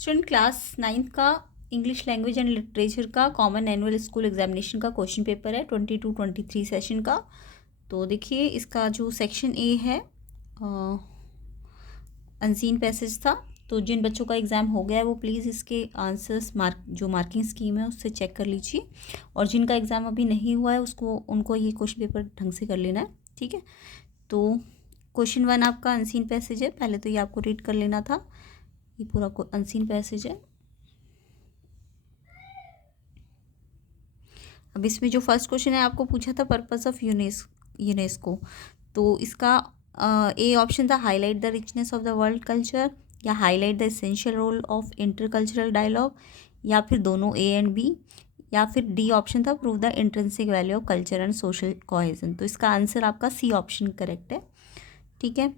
Student class 9th का English language and literature का common annual school examination का question paper है 22-23 session का। तो देखिए इसका जो सेक्शन ए है अनसीन पैसेज था। तो जिन बच्चों का एग्ज़ाम हो गया है वो प्लीज़ इसके आंसर्स मार्किंग स्कीम है उससे चेक कर लीजिए, और जिनका एग्ज़ाम अभी नहीं हुआ है उनको ये क्वेश्चन पेपर ढंग से कर लेना है। ठीक है, तो क्वेश्चन 1 आपका अनसीन पैसेज है, पहले तो ये आपको रीड कर लेना था। ये पूरा अनसीन पैसेज है। अब इसमें जो फर्स्ट क्वेश्चन है आपको पूछा था पर्पस ऑफ यूनेस्को, तो इसका ए ऑप्शन था highlight the richness of the world culture, या highlight the essential role of intercultural dialogue, या फिर दोनों ए एंड बी, या फिर डी ऑप्शन था prove the intrinsic value of culture and social cohesion. तो इसका आंसर आपका सी ऑप्शन करेक्ट है। ठीक है,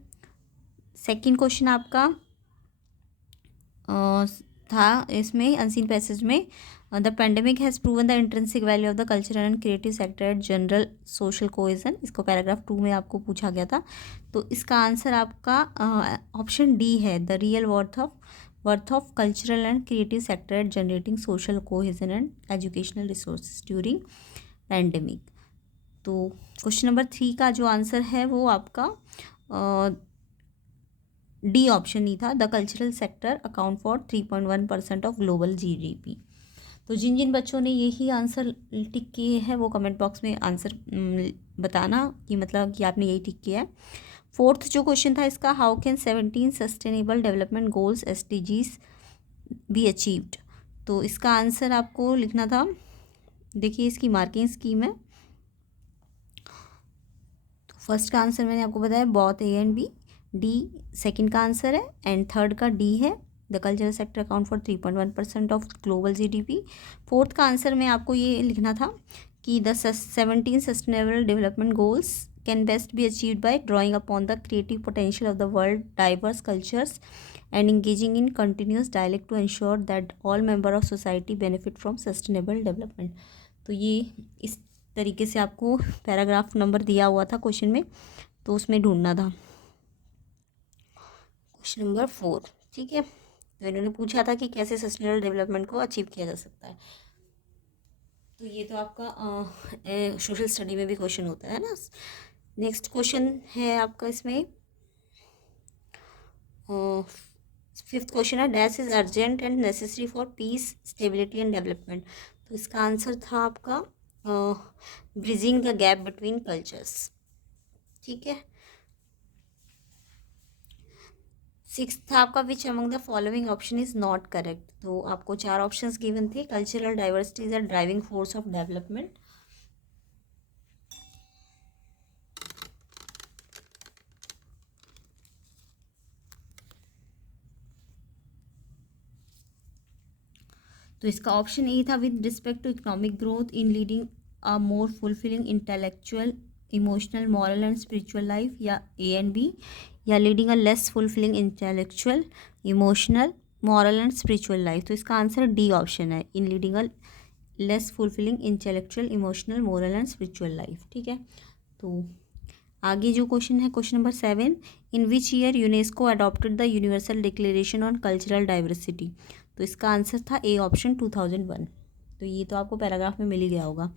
सेकंड क्वेश्चन आपका था इसमें अनसीन पैसेज में the pandemic has proven the intrinsic value of the cultural and creative sector at general social cohesion. इसको पैराग्राफ 2 में आपको पूछा गया था। तो इसका आंसर आपका ऑप्शन डी है, the real worth of cultural and creative sector at generating social cohesion and educational resources during pandemic. तो क्वेश्चन नंबर 3 का जो आंसर है वो आपका डी ऑप्शन ही था, the cultural sector account for 3.1% of global GDP. तो जिन जिन बच्चों ने यही आंसर टिक किए हैं वो कमेंट बॉक्स में आंसर बताना कि मतलब कि आपने यही टिक किया है। फोर्थ जो क्वेश्चन था इसका, how can 17 sustainable development goals SDGs be achieved. तो इसका आंसर आपको लिखना था, देखिए इसकी मार्किंग स्कीम है। तो फर्स्ट का आंसर मैंने आपको बताया both A and B, D second का आंसर है, एंड थर्ड का डी है, the cultural sector account for 3.1% of global GDP. Fourth का आंसर में आपको ये लिखना था कि the 17 sustainable development goals can best be achieved by drawing upon the creative potential of the world diverse cultures and engaging in continuous dialogue to ensure that all member of society benefit from sustainable development. तो ये इस तरीके से आपको paragraph number दिया हुआ था question में, तो उसमें ढूंढना था क्वेश्चन नंबर 4। ठीक है, तो इन्होंने पूछा था कि कैसे सस्टेनेबल डेवलपमेंट को अचीव किया जा सकता है। तो ये तो आपका सोशल स्टडी में भी क्वेश्चन होता है ना। नेक्स्ट क्वेश्चन है आपका इसमें फिफ्थ क्वेश्चन है, dash is urgent and necessary for peace stability and development. तो इसका आंसर था आपका bridging the gap between cultures. ठीक है, सिक्स था आपका, which among the following option is not correct. तो आपको 4 ऑप्शंस गिवन थे, cultural diversity is a driving force of development, तो इसका ऑप्शन ए था, with respect to economic growth in leading a more fulfilling intellectual emotional moral and spiritual life, या ए and B, या leading a less fulfilling intellectual emotional moral and spiritual life. तो इसका answer D option है, इन leading a less fulfilling intellectual emotional moral and spiritual life. ठीक है, तो आगे जो क्वेश्चन है question number 7, in which year UNESCO adopted the universal declaration on cultural diversity. तो इसका आंसर था ए ऑप्शन 2001। तो ये तो आपको पैराग्राफ में मिल ही गया होगा।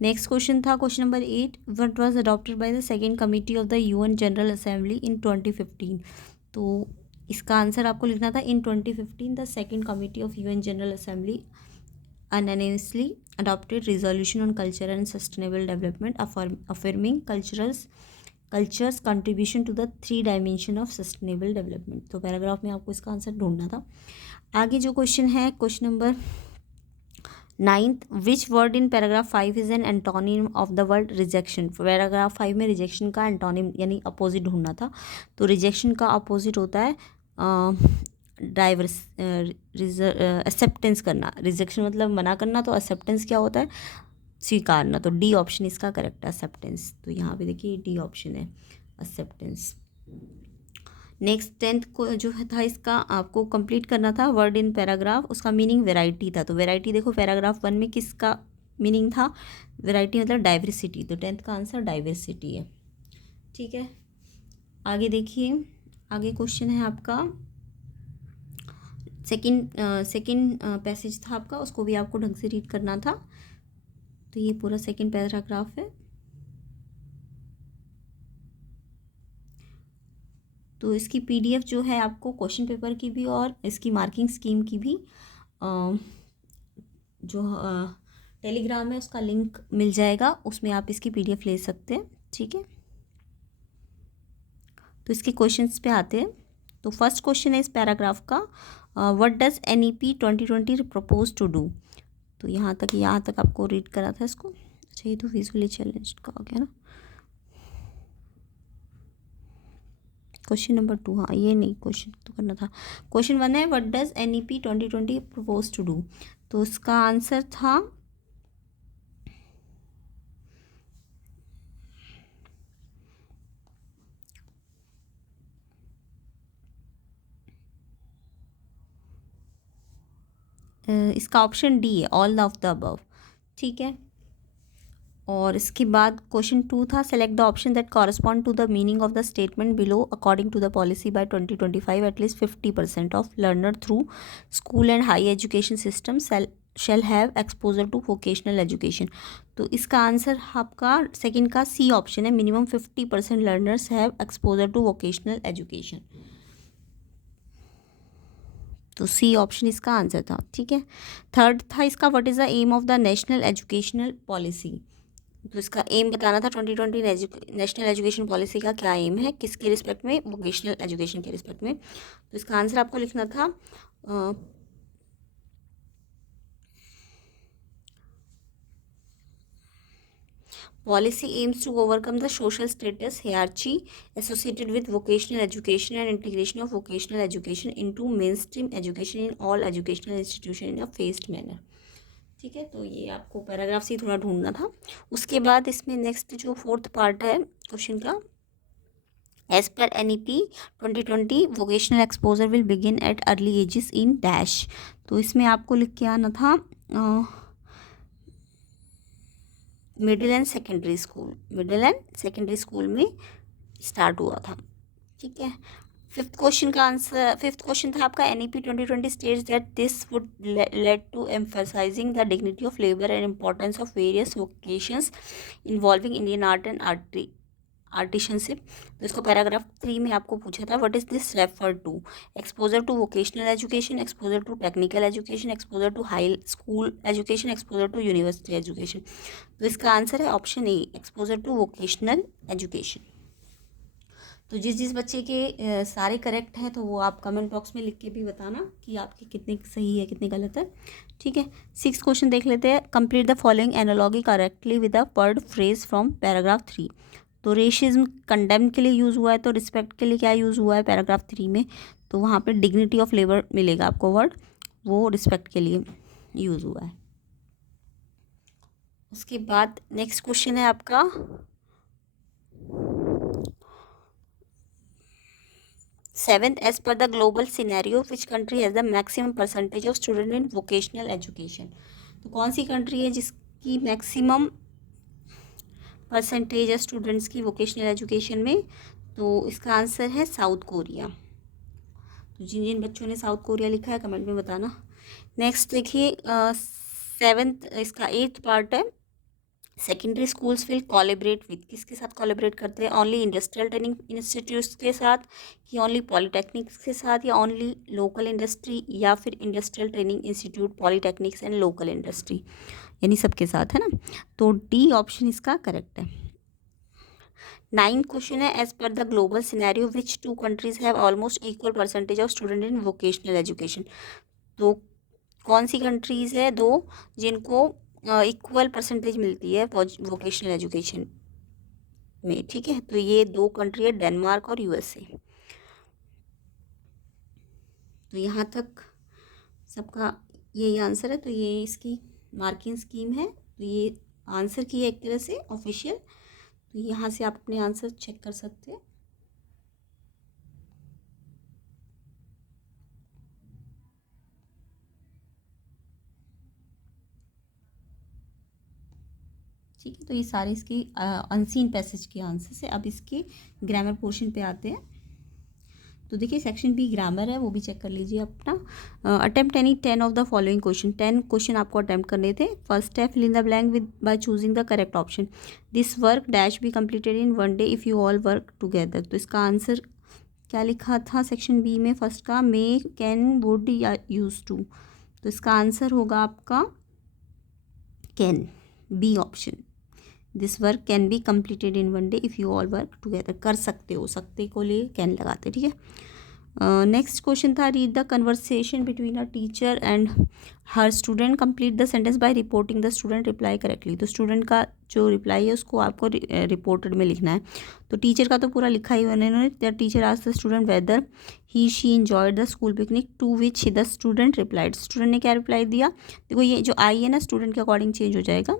नेक्स्ट क्वेश्चन था question number 8, what was adopted by the second committee of the UN general assembly in 2015। तो इसका आंसर आपको लिखना था, इन 2015 the second committee of UN general assembly unanimously adopted resolution on culture and sustainable development affirming culture's contribution to the 3 dimension of sustainable development। तो paragraph में आपको इसका answer ढूंढना था। आगे जो क्वेश्चन है question number 9th, which word in paragraph 5 is an antonym of the word rejection. Paragraph 5 में रिजेक्शन का एंटोनिम यानी अपोजिट ढूंढना था। तो रिजेक्शन का अपोजिट होता है डाइवर्स एक्सेप्टेंस करना। रिजेक्शन मतलब मना करना, तो एक्सेप्टेंस क्या होता है, स्वीकारना। तो डी ऑप्शन इसका करेक्ट है, एक्सेप्टेंस। तो यहाँ पे देखिए डी ऑप्शन है, एक्सेप्टेंस। नेक्स्ट 10th को जो था इसका आपको कंप्लीट करना था वर्ड इन पैराग्राफ, उसका मीनिंग वैरायटी था। तो वैरायटी देखो पैराग्राफ 1 में किसका मीनिंग था, वैरायटी मतलब डाइवर्सिटी। तो 10th का आंसर डाइवर्सिटी है। ठीक है, आगे देखिए, आगे क्वेश्चन है आपका सेकंड पैसेज था आपका, उसको भी आपको ढंग से रीड करना था। तो ये पूरा सेकंड पैराग्राफ है। तो इसकी पीडीएफ जो है आपको क्वेश्चन पेपर की भी और इसकी मार्किंग स्कीम की भी जो टेलीग्राम है उसका लिंक मिल जाएगा, उसमें आप इसकी पीडीएफ ले सकते हैं। ठीक है, तो इसके क्वेश्चंस पे आते हैं। तो फर्स्ट क्वेश्चन है इस पैराग्राफ का, what does NEP 2020 propose to do. तो यहाँ तक आपको रीड करा था इसको। अच्छा, ये तो विजुअली चैलेंज्ड का हो गया ना। क्वेश्चन नंबर 2, हाँ ये नहीं, क्वेश्चन तो करना था। क्वेश्चन 1 है, what does NEP 2020 propose to do. तो इसका आंसर था इसका ऑप्शन डी है, ऑल ऑफ द अबव। ठीक है, और इसके बाद क्वेश्चन 2 था, select the option that correspond to the meaning of the statement below according to the policy by 2025 at least 50% of learner through school and high education system shall have exposure to vocational education। तो इसका answer आपका second का C option है, minimum 50% learners have exposure to vocational education. तो C option इसका answer था। ठीक है, थर्ड था इसका, what is the aim of the national educational policy. तो इसका एम बताना था 2020 नेशनल एजुकेशन पॉलिसी का क्या एम है, किसके रिस्पेक्ट में, वोकेशनल एजुकेशन के रिस्पेक्ट में। तो इसका आंसर आपको लिखना था Policy aims to overcome the social status hierarchy associated with vocational education and integration of vocational education into mainstream education in all educational institutions in a phased manner। ठीक है, तो ये आपको पैराग्राफ से थोड़ा ढूंढना था। उसके बाद इसमें नेक्स्ट जो फोर्थ पार्ट है क्वेश्चन का, as per NEP 2020 vocational exposure will begin at early ages in dash. तो इसमें आपको लिख के आना था मिडिल एंड सेकेंडरी स्कूल में स्टार्ट हुआ था। ठीक है, फिफ्थ क्वेश्चन था आपका, NEP 2020 states that this would led to emphasising the dignity of labour and importance of various vocations involving Indian art and artisanship. तो इसको पैराग्राफ 3 में आपको पूछा था, what is this refer to, exposure to vocational education, exposure to technical education, exposure to high school education, exposure to university education. तो इसका answer है option A, exposure to vocational education. तो जिस बच्चे के सारे करेक्ट हैं तो वो आप कमेंट बॉक्स में लिख के भी बताना कि आपके कितने सही है कितने गलत है। ठीक है, 6th क्वेश्चन देख लेते हैं, complete the following analogy correctly with the word phrase from paragraph 3। तो रेशिज्म कंडेम के लिए यूज़ हुआ है, तो रिस्पेक्ट के लिए क्या यूज़ हुआ है पैराग्राफ 3 में, तो वहाँ पे डिग्निटी ऑफ लेबर मिलेगा आपको वर्ड, वो रिस्पेक्ट के लिए यूज़ हुआ है। उसके बाद नेक्स्ट क्वेश्चन है आपका, seventh, as per the global scenario which country has the maximum percentage of student in vocational education. तो कौन सी कंट्री है जिसकी मैक्सिमम परसेंटेज है स्टूडेंट्स की वोकेशनल एजुकेशन में। तो इसका आंसर है साउथ कोरिया। तो जिन जिन बच्चों ने साउथ कोरिया लिखा है कमेंट में बताना। नेक्स्ट देखिए, 7th इसका 8th पार्ट है, secondary schools will collaborate with, किसके साथ कोलैबोरेट करते हैं, ओनली इंडस्ट्रियल ट्रेनिंग इंस्टीट्यूट्स के साथ, कि ओनली पॉलीटेक्निक्स के साथ, या ओनली लोकल इंडस्ट्री, या फिर industrial training institute, polytechnics and local industry, यानी सबके साथ, है ना। तो डी ऑप्शन इसका करेक्ट है। 9th क्वेश्चन है, as per the global scenario which 2 countries have almost equal percentage of student in vocational education. तो कौन सी कंट्रीज़ है दो जिनको इक्वल परसेंटेज मिलती है वोकेशनल एजुकेशन में। ठीक है, तो ये 2 कंट्री है, डेनमार्क और USA। तो यहाँ तक सबका यही आंसर है। तो ये इसकी मार्किंग स्कीम है, तो ये आंसर की है एक तरह से ऑफिशियल। तो यहाँ से आप अपने आंसर चेक कर सकते हैं। ठीक है, तो ये सारे इसकी अनसीन पैसेज के आंसर से। अब इसके ग्रामर पोर्शन पे आते हैं। तो देखिए सेक्शन बी ग्रामर है, वो भी चेक कर लीजिए अपना। Attempt any 10 of the following question, 10 question आपको अटेम्प्ट करने थे। फर्स्ट है fill in the blank with by choosing the correct option. This work dash be completed in 1 day if you all work together. तो इसका answer क्या लिखा था section B में? फर्स्ट का मे, कैन, वुड या यूज टू। तो इसका आंसर होगा आपका can, B option. This work can be completed in 1 day if you all work together. कर सकते हो, सकते को लिए कैन लगाते, ठीक है। नेक्स्ट क्वेश्चन था read the conversation between a teacher and her student, complete the sentence by reporting the student reply correctly. तो स्टूडेंट का जो रिप्लाई है उसको आपको रिपोर्टेड में लिखना है। तो टीचर का तो पूरा लिखा ही उन्होंने, the teacher asked the student whether he she enjoyed the school picnic, to which the student replied. Student ने क्या रिप्लाई दिया? देखो ये जो आई है ना स्टूडेंट के अकॉर्डिंग चेंज हो जाएगा।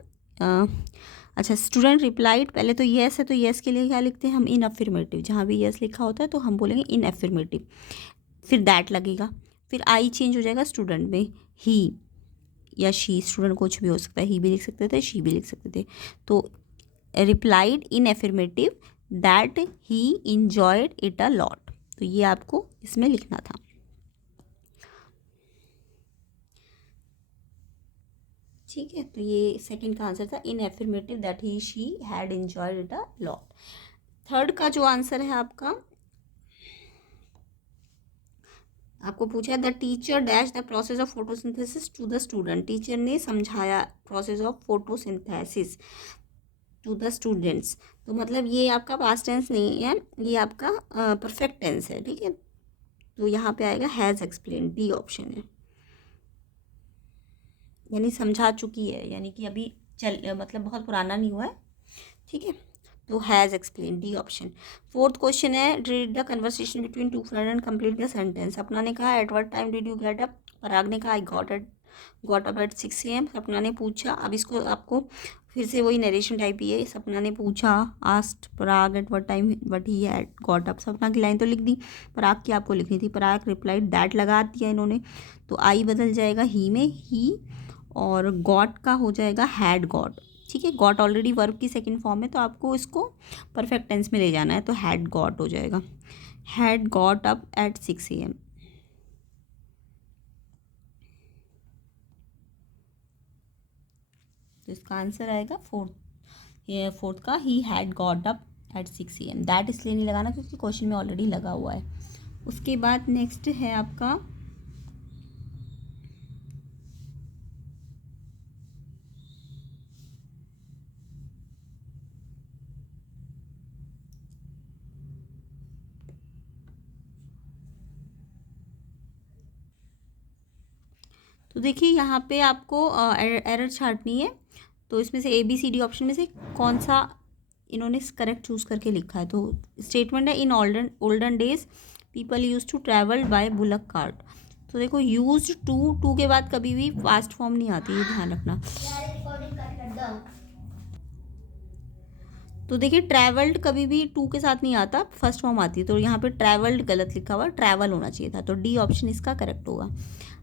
अच्छा, स्टूडेंट रिप्लाइड, पहले तो येस है तो येस के लिए क्या लिखते हैं हम? इन अफर्मेटिव। जहाँ भी येस लिखा होता है तो हम बोलेंगे इन अफर्मेटिव, फिर दैट लगेगा, फिर आई चेंज हो जाएगा स्टूडेंट में, ही या शी, स्टूडेंट कुछ भी हो सकता है, ही भी लिख सकते थे, शी भी लिख सकते थे। तो replied in affirmative that he enjoyed it a lot. तो ये आपको इसमें लिखना था। ठीक है, तो ये सेकंड का आंसर था in affirmative that he she had enjoyed it a lot. Third का जो आंसर है आपका, आपको पूछा है the teacher dash the process of photosynthesis to the student. Teacher ने समझाया process of photosynthesis to the students. तो मतलब ये आपका पास्ट टेंस नहीं है, ये आपका परफेक्ट टेंस है, ठीक है। तो यहाँ पे आएगा हैज़ एक्सप्लेन, डी ऑप्शन है, यानी समझा चुकी है, यानी कि अभी मतलब बहुत पुराना नहीं हुआ है, ठीक है। तो has explain, D option. Fourth question है read the conversation between two friend and complete the sentence. Sapna ने कहा at what time did you get up, Parag ने कहा I got up at 6 AM। सपना ने पूछा, अब इसको आपको फिर से वही नरेशन टाइप ही है। सपना ने पूछा asked Parag eight what time what he had got up. सपना की लाइन तो लिख दी, पराग की आपको लिखनी थी। पराग रिप्लाइड, दैट लगा दिया इन्होंने, तो आई बदल जाएगा ही में, ही, और गॉट का हो जाएगा हैड गॉट, ठीक है। गॉट ऑलरेडी वर्ब की सेकंड फॉर्म है तो आपको इसको परफेक्ट टेंस में ले जाना है, तो हैड गॉट हो जाएगा, had got up at 6 AM। तो इसका आंसर आएगा फोर्थ का ही had got up at 6 AM। That इसलिए नहीं लगाना क्योंकि क्वेश्चन में ऑलरेडी लगा हुआ है। उसके बाद नेक्स्ट है आपका तो देखिए यहाँ पे आपको एरर छांटनी है। तो इसमें से ABCD ऑप्शन में से कौन सा इन्होंने करेक्ट चूज़ करके लिखा है। तो स्टेटमेंट है in olden days people use to travel by bullock cart. तो देखो यूज टू के बाद कभी भी पास्ट फॉर्म नहीं आती, ये ध्यान रखना। तो देखिए ट्रैवल्ड कभी भी टू के साथ नहीं आता, फर्स्ट फॉर्म आती है। तो यहाँ पे ट्रैवल्ड गलत लिखा हुआ, ट्रैवल होना चाहिए था। तो डी ऑप्शन इसका करेक्ट होगा।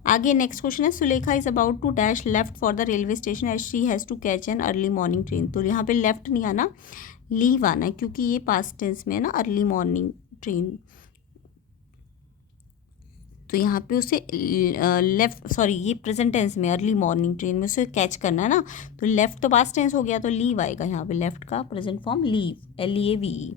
आगे नेक्स्ट क्वेश्चन है Sulekha is about to dash left for the railway station as she has to catch an early morning train. तो यहाँ पे लेफ्ट नहीं आना, लीव आना है, क्योंकि ये पास्ट टेंस में है ना, अर्ली मॉर्निंग ट्रेन। तो यहाँ पे उसे ये प्रेजेंट टेंस में अर्ली मॉर्निंग ट्रेन में उसे कैच करना है ना। तो लेफ्ट तो पास्ट टेंस हो गया, तो लीव आएगा यहाँ पे, लेफ्ट का प्रेजेंट फॉर्म लीव, LEAVE,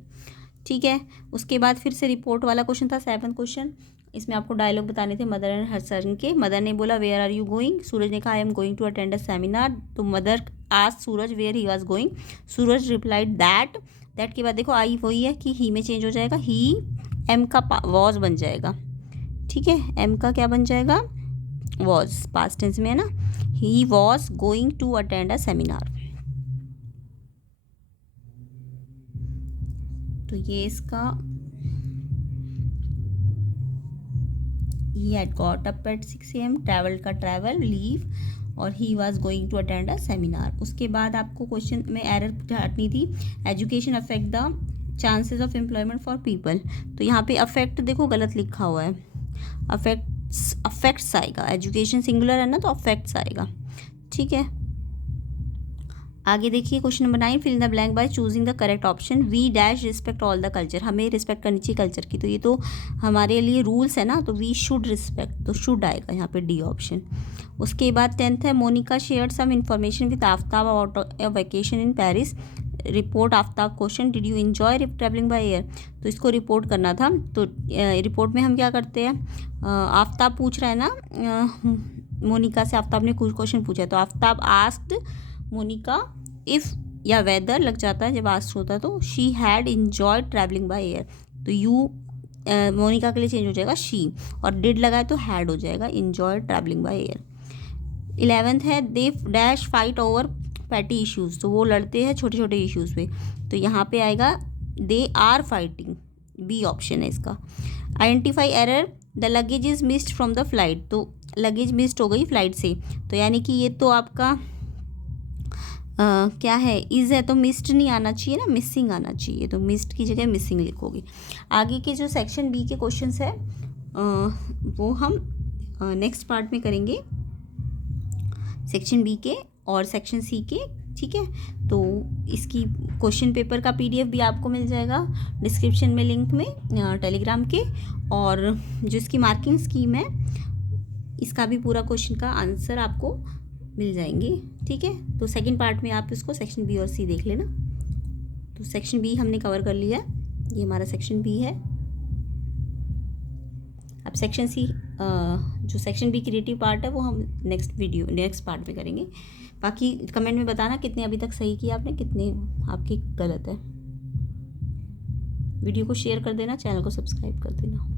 ठीक है। उसके बाद फिर से रिपोर्ट वाला क्वेश्चन था 7th क्वेश्चन। इसमें आपको डायलॉग बताने थे मदर एंड हर सन के। मदर ने बोला where are you going, Suraj ने कहा I am going to attend a seminar. तो mother asked Suraj where he was going, Suraj replied that के बाद देखो आई वही है कि ही में चेंज हो जाएगा, ही एम का वॉज बन जाएगा, ठीक है। एम का क्या बन जाएगा, वॉज, पास्ट टेंस में है ना। He was going to attend a seminar. तो ये इसका he had got up at 6 AM, travel का ट्रैवल, लीव, और he was going to attend a seminar. उसके बाद आपको क्वेश्चन में एरर हटनी थी, education affect the chances of employment for people. तो यहाँ पे अफेक्ट देखो गलत लिखा हुआ है, अफेक्ट्स आएगा, एजुकेशन सिंगुलर है ना तो अफेक्ट्स आएगा, ठीक है। आगे देखिए question number 9, fill in the blank by choosing the correct option. We dash respect all the culture, हमें रिस्पेक्ट करनी चाहिए कल्चर की, तो ये तो हमारे लिए रूल्स है ना, तो वी शुड रिस्पेक्ट, तो शुड आएगा यहाँ पे डी ऑप्शन। उसके बाद 10th है, Monica share some information with Aftab about a vacation in Paris, report Aftab question, did you enjoy travelling by air, तो इसको रिपोर्ट करना था। तो रिपोर्ट में हम क्या करते हैं, आफ्ताब पूछ रहा है ना मोनिका से, आफ्ताब ने कुछ क्वेश्चन पूछा है, तो आफ्ताब आस्क्ड मोनिका इफ़ या वेदर लग जाता है जब आस्क्ड होता है, तो she had enjoyed travelling by air, तो यू मोनिका के लिए चेंज हो जाएगा शी, और डिड लगाए तो हैड हो जाएगा enjoyed travelling by air. 11th है, they dash fight over petty issues, तो वो लड़ते हैं छोटे छोटे इश्यूज़ पे, तो यहाँ पे आएगा they are fighting, B option है इसका। Identify error, the luggage is missed from the flight, तो लगेज मिस्ड हो गई फ्लाइट से, तो यानी कि ये तो आपका क्या है, इज़ है, तो मिस्ड नहीं आना चाहिए ना, मिसिंग आना चाहिए, तो मिस्ड की जगह मिसिंग लिखोगे। आगे के जो सेक्शन बी के क्वेश्चंस है वो हम नेक्स्ट पार्ट में करेंगे, सेक्शन बी के और सेक्शन सी के, ठीक है। तो इसकी क्वेश्चन पेपर का पीडीएफ भी आपको मिल जाएगा डिस्क्रिप्शन में लिंक में टेलीग्राम के, और जो इसकी मार्किंग स्कीम है इसका भी पूरा क्वेश्चन का आंसर आपको मिल जाएंगे, ठीक है। तो सेकंड पार्ट में आप इसको सेक्शन बी और सी देख लेना। तो सेक्शन बी हमने कवर कर लिया, ये हमारा सेक्शन बी है। अब सेक्शन सी, जो सेक्शन बी क्रिएटिव पार्ट है वो हम नेक्स्ट पार्ट में करेंगे। बाकी कमेंट में बताना कितने अभी तक सही किया आपने, कितने आपकी गलत है। वीडियो को शेयर कर देना, चैनल को सब्सक्राइब कर देना।